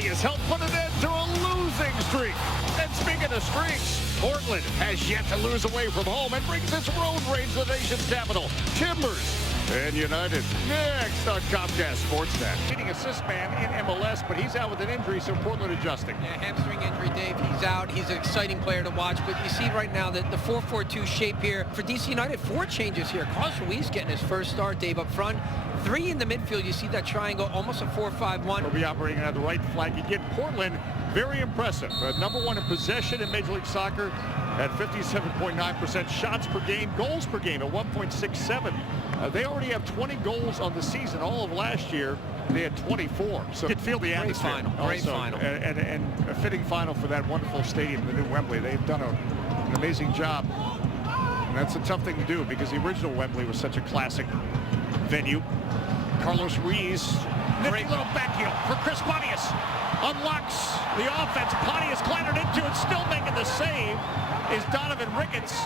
Pontius helped put an end to a losing streak. And speaking of streaks, Portland has yet to lose away from home and brings its road rage to the nation's capital. Timbers and United next on Comcast Sportsnet. Leading assist man in MLS, but he's out with an injury, so Portland adjusting. Yeah, hamstring injury, Dave. He's out. He's an exciting player to watch, but you see right now that the 4-4-2 shape here for DC United. 4 changes here. Carlos Ruiz getting his first start, Dave, up front. 3 in the midfield. You see that triangle, almost a 4-5-1. He'll be operating on the right flank. Again, Portland, very impressive. #1 in possession in Major League Soccer at 57.9%. Shots per game, goals per game at 1.67. They already have 20 goals on the season. All of last year, they had 24. So you could feel the atmosphere. Great final. And a fitting final for that wonderful stadium, the new Wembley. They've done an amazing job. And that's a tough thing to do because the original Wembley was such a classic venue. Carlos Ruiz, nifty little back heel for Chris Pontius. Unlocks the offense. Pontius clattered into it, still making the save is Donovan Ricketts.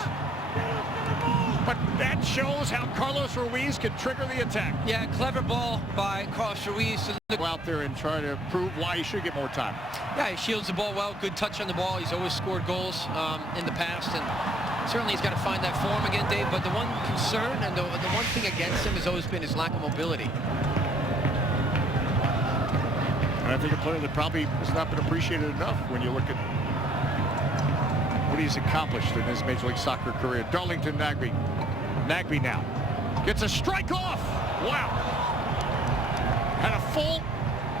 But that shows how Carlos Ruiz can trigger the attack. Yeah, clever ball by Carlos Ruiz. Go out there and try to prove why he should get more time. Yeah, he shields the ball well. Good touch on the ball. He's always scored goals in the past, and certainly he's got to find that form again, Dave. But the one concern and the one thing against him has always been his lack of mobility. And I think a player that probably has not been appreciated enough when you look at what he's accomplished in his Major League Soccer career. Darlington Nagby. Nagby now gets a strike off. Wow. Had a full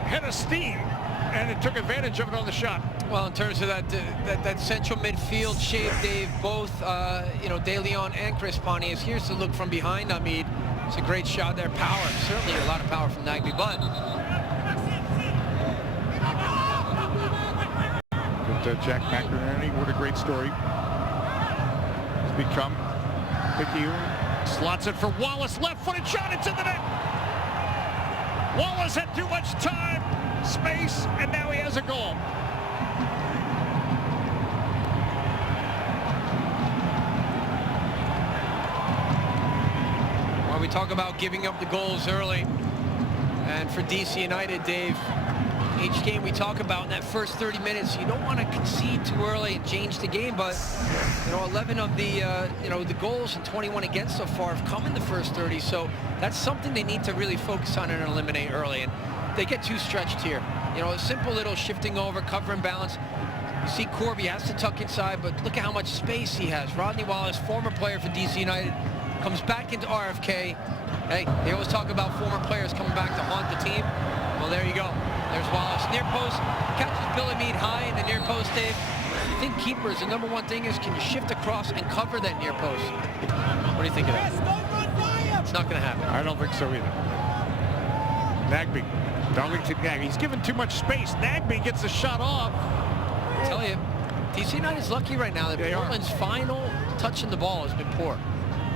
head of steam, and it took advantage of it on the shot. Well, in terms of that central midfield shape, Dave, both De Leon and Chris Pontius. Here's the look from behind. I mean, it's a great shot there. Power, certainly a lot of power from Nagby, but Jack McInerney, what a great story. He's become Mickey slots it for Wallace, left-footed shot, it's in the net. Wallace had too much time, space, and now he has a goal. When we talk about giving up the goals early, and for DC United, Dave, each game we talk about in that first 30 minutes, you don't want to concede too early and change the game, but 11 of the the goals and 21 against so far have come in the first 30, so that's something they need to really focus on and eliminate early. And they get too stretched here. A simple little shifting over, cover and balance. You see Corby has to tuck inside, but look at how much space he has. Rodney Wallace, former player for DC United, comes back into RFK. Hey, they always talk about former players coming back to haunt the team. Well, there you go. There's Wallace, near post, catches Billy Mead high in the near post, Dave. I think keepers, the #1 thing is, can you shift across and cover that near post? What do you think of that? It's not going to happen. I don't think so either. Nagby, Darlington Nagby. He's given too much space. Nagby gets the shot off. I tell you, DC United's lucky right now that Portland's final touch in the ball has been poor.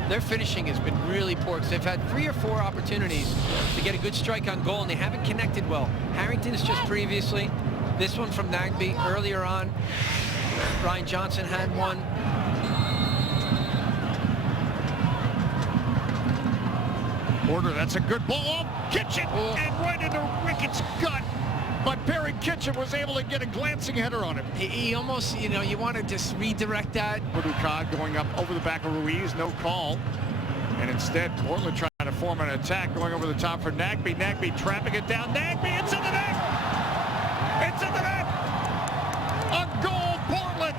Their finishing has been really poor because they've had 3 or 4 opportunities to get a good strike on goal, and they haven't connected well. Harrington's just previously. This one from Nagby earlier on. Brian Johnson had one. Order, that's a good ball. Kitchen, and right into Ricketts' gut. But Barry Kitchen was able to get a glancing header on him. He almost, you want to just redirect that. Buducad going up over the back of Ruiz, no call. And instead, Portland trying to form an attack, going over the top for Nagby. Nagby trapping it down. Nagby, it's in the net! It's in the net! A goal, Portland!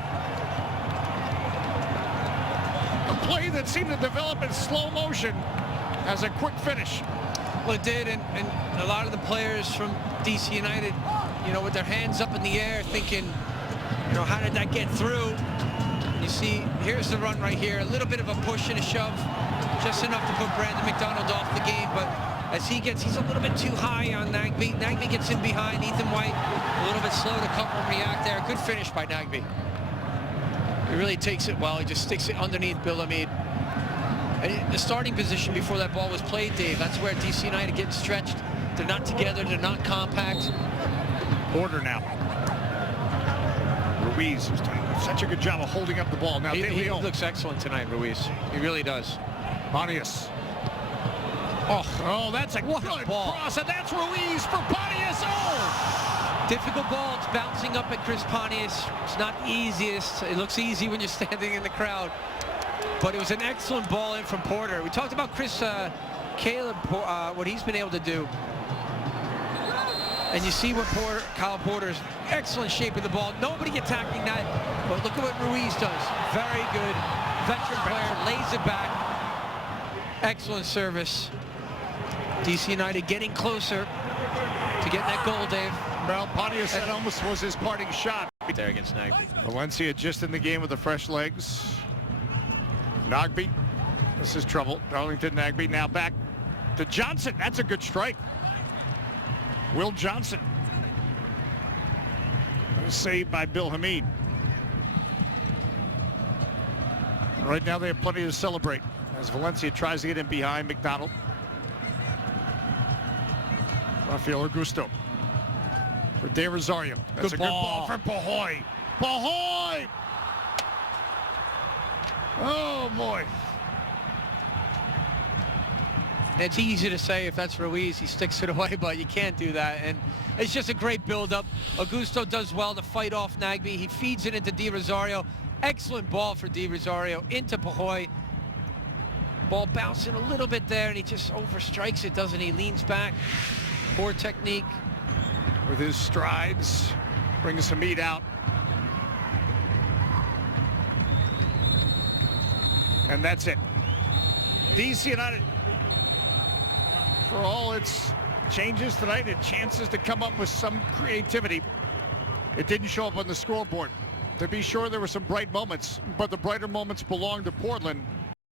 A play that seemed to develop in slow motion as a quick finish. Well, it did, and a lot of the players from DC United, with their hands up in the air, thinking, how did that get through? You see, here's the run right here, a little bit of a push and a shove, just enough to put Brandon McDonald off the game, but as he's a little bit too high on Nagby. Nagby gets in behind, Ethan White, a little bit slow to come and react there. Good finish by Nagby. He really takes it well, he just sticks it underneath Bill Hamid. The starting position before that ball was played, Dave, that's where DC United gets stretched. They're not together, they're not compact. Order now. Ruiz is doing such a good job of holding up the ball. Now, he looks excellent tonight, Ruiz. He really does. Pontius. Oh, that's a good cross, and that's Ruiz for Pontius. Oh! Difficult ball. It's bouncing up at Chris Pontius. It's not the easiest. It looks easy when you're standing in the crowd. But it was an excellent ball in from Porter. We talked about Caleb, what he's been able to do. And you see what Kyle Porter's excellent shape of the ball. Nobody attacking that. But look at what Ruiz does. Very good. Veteran player, lays it back. Excellent service. DC United getting closer to getting that goal, Dave. Well, Pontius, that almost was his parting shot. There against Nagby. Valencia just in the game with the fresh legs. Nagby, this is trouble. Darlington, Nagby, now back to Johnson. That's a good strike. Will Johnson. Saved by Bill Hamid. Right now they have plenty to celebrate as Valencia tries to get in behind McDonald. Rafael Augusto for De Rosario. That's good a ball. good ball for Pahoy. Pahoy! Oh boy. It's easy to say if that's Ruiz, he sticks it away, but you can't do that. And it's just a great build-up. Augusto does well to fight off Nagby. He feeds it into De Rosario. Excellent ball for De Rosario into Pahoy. Ball bouncing a little bit there, and he just overstrikes it, doesn't he? Leans back. Poor technique. With his strides, brings Hamid out. And that's it. DC United, for all its changes tonight and chances to come up with some creativity, it didn't show up on the scoreboard. To be sure, there were some bright moments, but the brighter moments belong to Portland.